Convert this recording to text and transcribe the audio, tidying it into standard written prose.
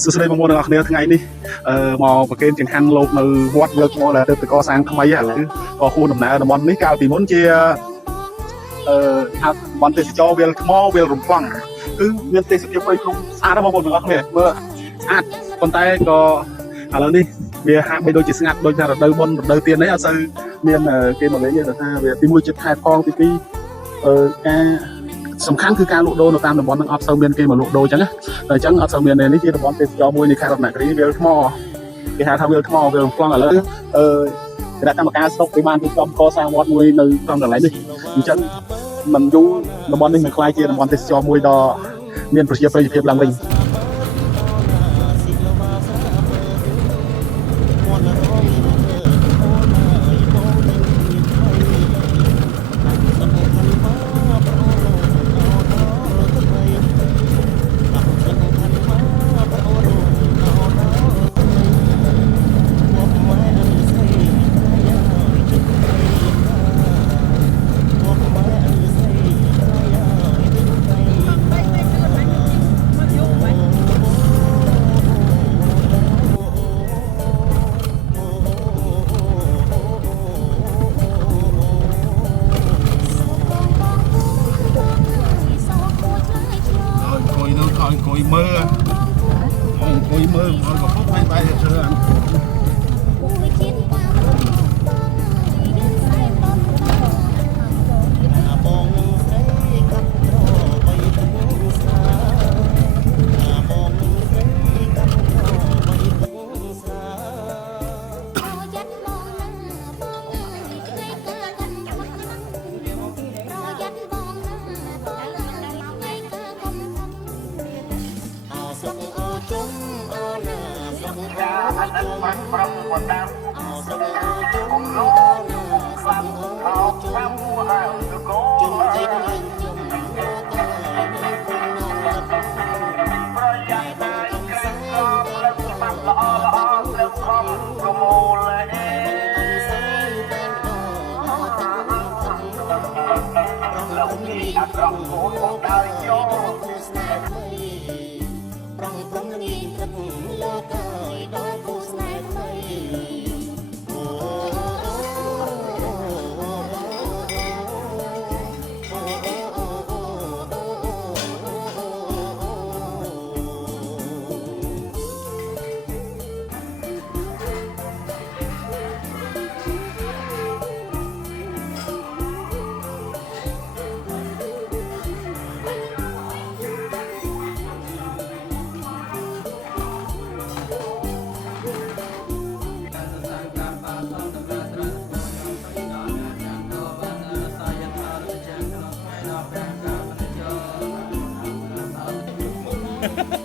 សួស្តីបងប្អូនទាំងអស់គ្នាថ្ងៃនេះមកប្រកេនចង្ហាន់លោកនៅវត្តលើកមកដែលទៅកសាងថ្មីឥឡូវក៏គួរដំណើរតំបន់នេះកាលពីមុនជាហៅតំបន់ទេសចរវាលថ្មវាលរំផ្លង់គឺមានទេសភាពព្រៃភ្នំស្អាតបងប្អូនទាំងអស់គ្នាមើលស្អាតប៉ុន្តែក៏ឥឡូវនេះវាហាក់បីដូចជាស្ងាត់ដូចថារដូវបុណ្យរដូវទៀននេះអត់សូវមានគេមកលេងទេថាវាទីមួយចិត្តខែផងទីពីរការសំខាន់គឺការលក់ដូរនៅតាមតំបន់ហ្នឹងអត់សូវមានគេមកលក់ដូរអញ្ចឹងណាអញ្ចឹងអត់សូវមាននេះជាតំបន់ទេសចរមួយនៃខេត្តរតនគិរីវាលថ្មគេហៅថាវាលថ្មវាលផ្លង់ឥឡូវគណៈកម្មការស្រុកគេបានរៀបចំកសាងវត្តមួយនៅក្នុងកន្លែងនេះអញ្ចឹងមិនយូរតំបន់នេះនឹងក្លាយជាតំបន់ទេសចរមួយដ៏មានប្រជាប្រិយភាពឡើងវិញអង្គុយមើលមកក៏ពុកឲ្យបាយទៅធ្វើอันนั้นมันปรับกว่าน้ำผมรู้ความเขาความหัวจะโกงประหยัดได้แกล้งกล้องแล้วมันละอแล้วคอมกโมเลยแล้วมีอักษรโค้ดของดาวโยHa ha ha.